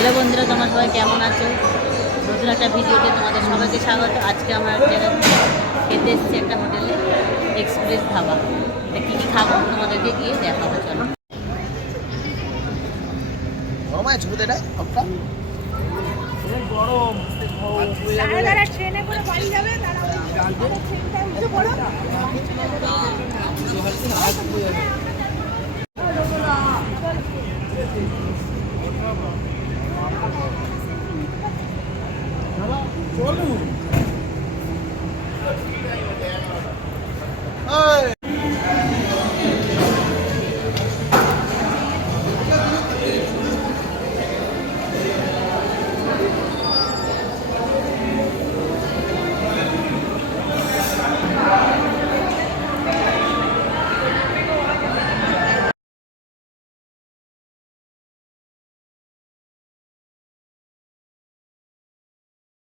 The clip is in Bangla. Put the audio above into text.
হ্যালো বন্ধুরা, তোমরা সবাই কেমন আছো? নতুন একটা ভিডিওতে তোমাদের সবাইকে স্বাগত। আজকে আমরা খেতে এসেছি একটা হোটেলে, এক্সপ্রেস ধাবা। কী কী খাবো তোমাদেরকে গিয়ে দেখাবো, চলো।